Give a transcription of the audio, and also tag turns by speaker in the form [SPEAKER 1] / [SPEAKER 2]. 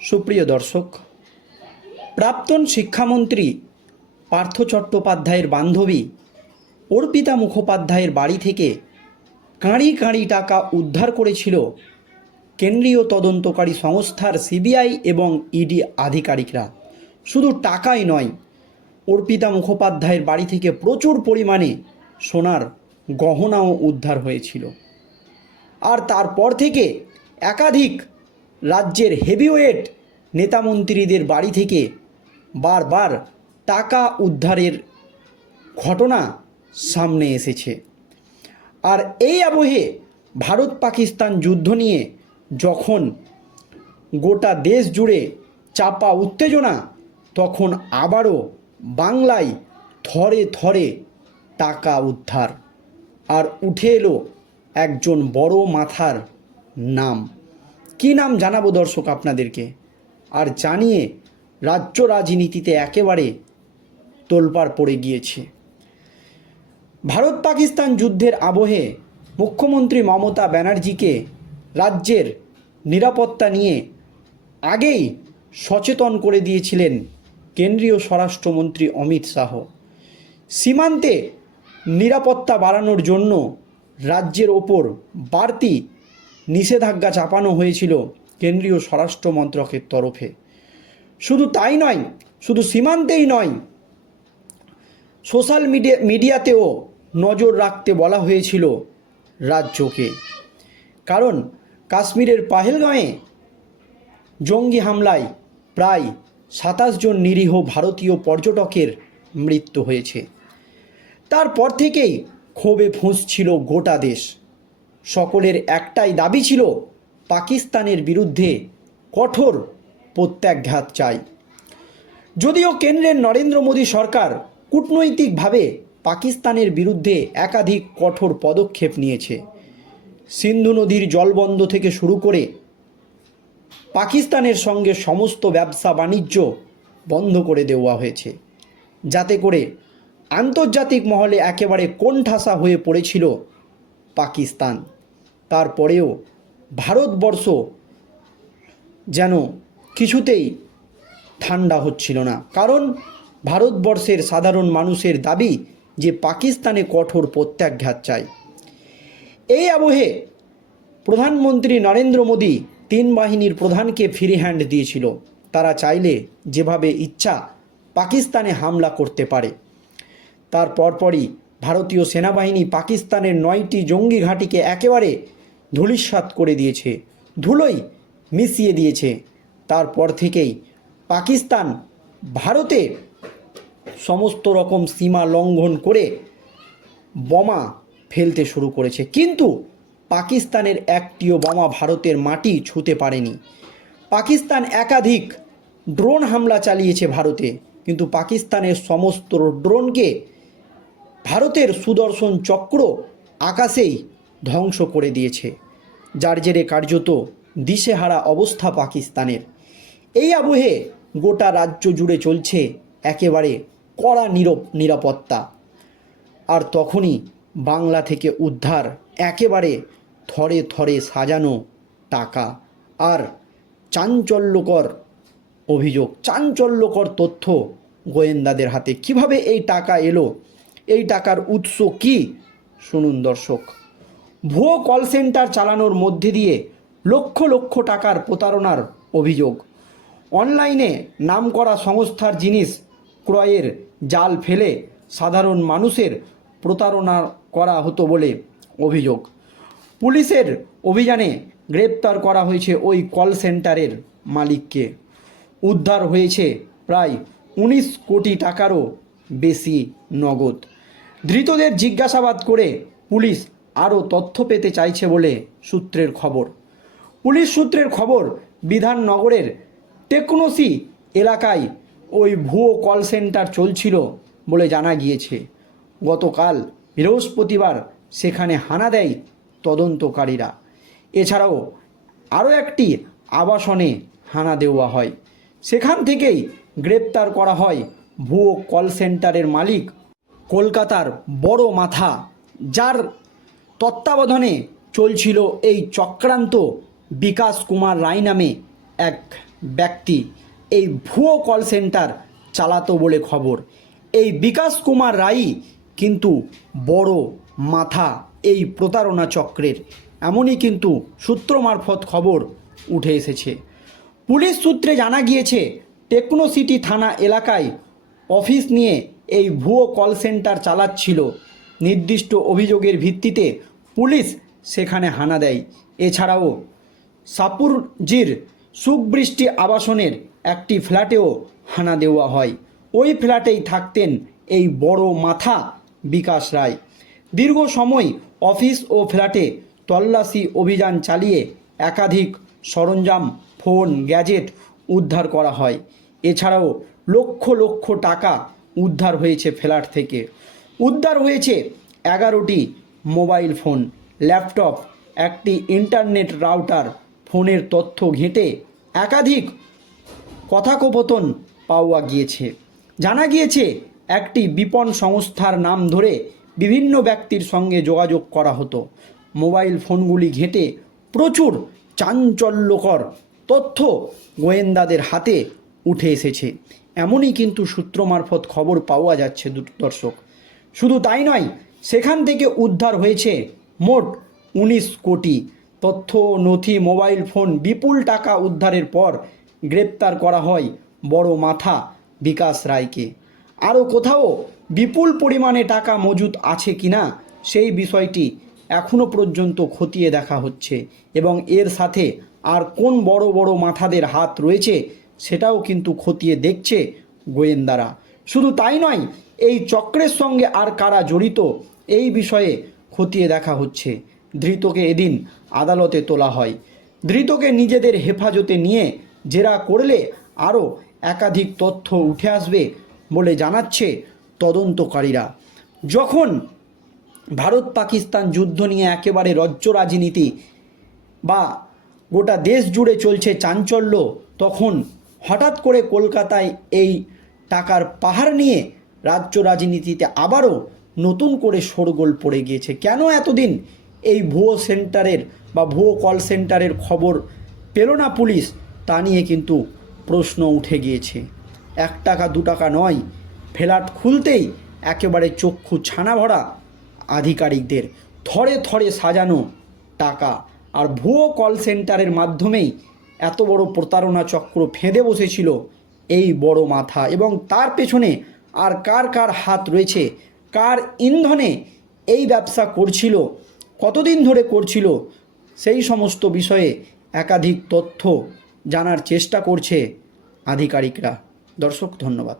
[SPEAKER 1] সুপ্রিয় দর্শক, প্রাক্তন শিক্ষামন্ত্রী পার্থ চট্টোপাধ্যায়ের বান্ধবী অর্পিতা মুখোপাধ্যায়ের বাড়ি থেকে কাঁড়ি কাঁড়ি টাকা উদ্ধার করেছিল কেন্দ্রীয় তদন্তকারী সংস্থার সিবিআই এবং ইডি আধিকারিকরা। শুধু টাকাই নয়, অর্পিতা মুখোপাধ্যায়ের বাড়ি থেকে প্রচুর পরিমাণে সোনার গহনাও উদ্ধার হয়েছিল। আর তারপর থেকে একাধিক রাজ্যের হেভিওয়েট নেতামন্ত্রীদের বাড়ি থেকে বারবার টাকা উদ্ধারের ঘটনা সামনে এসেছে। আর এই আবহে ভারত পাকিস্তান যুদ্ধ নিয়ে যখন গোটা দেশ জুড়ে চাপা উত্তেজনা, তখন আবারও বাংলায় থরে থরে টাকা উদ্ধার। আর উঠে এলো একজন বড় মাথার নাম। কি নাম জানাব দর্শক আপনাদেরকে? আর জানিয়ে রাজ্য রাজনীতিতে একেবারে তোলপাড় পড়ে গিয়েছে। ভারত পাকিস্তান যুদ্ধের আবহে মুখ্যমন্ত্রী মমতা ব্যানার্জিকে রাজ্যের নিরাপত্তা নিয়ে আগেই সচেতন করে দিয়েছিলেন কেন্দ্রীয় স্বরাষ্ট্রমন্ত্রী অমিত শাহ। সীমান্তে নিরাপত্তা বাড়ানোর জন্য রাজ্যের ওপর বাড়তি নিষেধাজ্ঞা চাপানো হয়েছিল কেন্দ্রীয় স্বরাষ্ট্র মন্ত্রকের তরফে। শুধু তাই নয়, শুধু সীমান্তেই নয়, সোশ্যাল মিডিয়া, মিডিয়াতেও নজর রাখতে বলা হয়েছিল রাজ্যকে। কারণ কাশ্মীরের পাহেলগাঁয়ে জঙ্গি হামলায় প্রায় সাতাশ জন নিরীহ ভারতীয় পর্যটকের মৃত্যু হয়েছে। তারপর থেকেই ক্ষোভে ফুঁসছিল গোটা দেশ। সকলের একটাই দাবি ছিল, পাকিস্তানের বিরুদ্ধে কঠোর প্রত্যাঘাত চাই। যদিও কেন্দ্রের নরেন্দ্র মোদী সরকার কূটনৈতিকভাবে পাকিস্তানের বিরুদ্ধে একাধিক কঠোর পদক্ষেপ নিয়েছে। সিন্ধু নদীর জলবন্ধ থেকে শুরু করে পাকিস্তানের সঙ্গে সমস্ত ব্যবসা বাণিজ্য বন্ধ করে দেওয়া হয়েছে। যাতে করে আন্তর্জাতিক মহলে একেবারে কোণঠাসা হয়ে পড়েছিল পাকিস্তান। তারপরেও ভারতবর্ষ যেন কিছুতেই ঠান্ডা হচ্ছিল না। কারণ ভারতবর্ষের সাধারণ মানুষের দাবি যে পাকিস্তানে কঠোর প্রত্যাঘাত চাই। এই আবহে প্রধানমন্ত্রী নরেন্দ্র মোদী তিন বাহিনীর প্রধানকে ফ্রি হ্যান্ড দিয়েছিল। তারা চাইলে যেভাবে ইচ্ছা পাকিস্তানে হামলা করতে পারে। তার পরপরই ভারতীয় সেনাবাহিনী পাকিস্তানের নয়টি জঙ্গি ঘাঁটিকে একেবারে ধূলিসাৎ করে দিয়েছে, ধুলোই মিশিয়ে দিয়েছে। তারপর থেকেই পাকিস্তান ভারতে সমস্ত রকম সীমা লঙ্ঘন করে বোমা ফেলতে শুরু করেছে। কিন্তু পাকিস্তানের একটিও বোমা ভারতের মাটি ছুঁতে পারেনি। পাকিস্তান একাধিক ড্রোন হামলা চালিয়েছে ভারতে, কিন্তু পাকিস্তানের সমস্ত ড্রোনকে ভারতের সুদর্শন চক্র আকাশেই ধ্বংস করে দিয়েছে। যার জেরে কার্যত দিশেহারা অবস্থা পাকিস্তানের। এই আবহে গোটা রাজ্য জুড়ে চলছে একেবারে কড়া নিরপ নিরাপত্তা। আর তখনই বাংলা থেকে উদ্ধার একেবারে থরে থরে সাজানো টাকা। আর চাঞ্চল্যকর অভিযোগ, চাঞ্চল্যকর তথ্য গোয়েন্দাদের হাতে। কীভাবে এই টাকা এলো? এই টাকার উৎস কি? শুনুন দর্শক। ভুয়ো কল সেন্টার চালানোর মধ্যে দিয়ে লক্ষ লক্ষ টাকার প্রতারণার অভিযোগ। অনলাইনে নামকরা সংস্থার জিনিস ক্রয়ের জাল ফেলে সাধারণ মানুষের প্রতারণা করা হতো বলে অভিযোগ। পুলিশের অভিযানে গ্রেপ্তার করা হয়েছে ওই কল সেন্টারের মালিককে। উদ্ধার হয়েছে প্রায় উনিশ কোটি টাকারও বেশি নগদ। ধৃতদের জিজ্ঞাসাবাদ করে পুলিশ আরও তথ্য পেতে চাইছে বলে সূত্রের খবর। পুলিশ সূত্রের খবর, বিধাননগরের টেকনোসি এলাকায় ওই ভুয়ো কল সেন্টার চলছিল বলে জানা গিয়েছে। গতকাল বৃহস্পতিবার সেখানে হানা দেয় তদন্তকারীরা। এছাড়াও আরও একটি আবাসনে হানা দেওয়া হয়। সেখান থেকেই গ্রেপ্তার করা হয় ভুয়ো কল সেন্টারের মালিক কলকাতার বড় মাথা, যার তত্ত্বাবধানে চলছিল এই চক্রান্ত বিকাশ কুমার রায় নামে এক ব্যক্তি। এই ভুয়ো কল সেন্টার চালাতো বলে খবর। এই বিকাশ কুমার রায়ই কিন্তু বড় মাথা এই প্রতারণা চক্রের। এমনই কিন্তু সূত্র মারফত খবর উঠে এসেছে। পুলিশ সূত্রে জানা গিয়েছে, টেকনো সিটি থানা এলাকায় অফিস নিয়ে এই ভুয়ো কল সেন্টার চালাচ্ছিল নির্দিষ্ট অভিযোগের ভিত্তিতে পুলিশ সেখানে হানা দেয়। এছাড়াও সাপুরজির সুখবৃষ্টি আবাসনের একটি ফ্ল্যাটেও হানা দেওয়া হয়। ওই ফ্ল্যাটেই থাকতেন এই বড় মাথা বিকাশ রায়। দীর্ঘ সময় অফিস ও ফ্ল্যাটে তল্লাশি অভিযান চালিয়ে একাধিক সরঞ্জাম, ফোন, গ্যাজেট উদ্ধার করা হয়। এছাড়াও লক্ষ লক্ষ টাকা উদ্ধার হয়েছে ফ্ল্যাট থেকে। উদ্ধার হয়েছে এগারোটি মোবাইল ফোন, ল্যাপটপ, একটি ইন্টারনেট রাউটার, ফোনের তথ্য ঘেঁটে একাধিক কথাকপতন পাওয়া গিয়েছে। জানা গিয়েছে, একটি বিপণ সংস্থার নাম ধরে বিভিন্ন ব্যক্তির সঙ্গে যোগাযোগ করা হতো। মোবাইল ফোনগুলি ঘেঁটে প্রচুর চাঞ্চল্যকর তথ্য গোয়েন্দাদের হাতে উঠে এসেছে। এমনই কিন্তু সূত্র মারফত খবর পাওয়া যাচ্ছে দর্শক শুধু তাই নয়, সেখান থেকে উদ্ধার হয়েছে মোট উনিশ কোটি। তথ্য, নথি, মোবাইল ফোন বিপুল টাকা উদ্ধারের পর গ্রেপ্তার করা হয় বড় মাথা বিকাশ রায়কে। আরও কোথাও বিপুল পরিমাণে টাকা মজুত আছে কিনা সেই বিষয়টি এখনও পর্যন্ত খতিয়ে দেখা হচ্ছে এবং এর সাথে আর কোন বড় বড় মাথাদের হাত রয়েছে সেটাও কিন্তু খতিয়ে দেখছে গোয়েন্দারা। শুধু তাই নয়, এই চক্রের সঙ্গে আর কারা জড়িত, এই বিষয়ে খতিয়ে দেখা হচ্ছে। ধৃতকে এদিন আদালতে তোলা হয়। ধৃতকে নিজেদের হেফাজতে নিয়ে জেরা করলে আরও একাধিক তথ্য উঠে আসবে বলে জানাচ্ছে তদন্তকারীরা। যখন ভারত পাকিস্তান যুদ্ধ নিয়ে একেবারে রজ্জ রাজনীতি বা গোটা দেশ জুড়ে চলছে চাঞ্চল্য, তখন হঠাৎ করে কলকাতায় এই টাকার পাহাড় নিয়ে রাজ্য রাজনীতিতে আবারও নতুন করে শোরগোল পড়ে গিয়েছে। কেন এতদিন এই ভুয়ো সেন্টারের বা ভুয়ো কল সেন্টারের খবর পেল না পুলিশ? তা নিয়ে কিন্তু প্রশ্ন উঠে গিয়েছে। এক টাকা, দু টাকা নয়, ফ্ল্যাট খুলতেই একেবারে চক্ষু ছানা ভরা আধিকারিকদের থরে থরে সাজানো টাকা। আর ভুয়ো কল সেন্টারের মাধ্যমেই এত বড় প্রতারণা চক্র ফেঁদে বসেছিল এই বড় মাথা এবং তার পেছনে আর কার কার হাত রয়েছে, কার ইন্ধনে এই ব্যবসা করছিল, কতদিন ধরে করছিল, সেই সমস্ত বিষয়ে একাধিক তথ্য জানার চেষ্টা করছে আধিকারিকরা। দর্শক, ধন্যবাদ।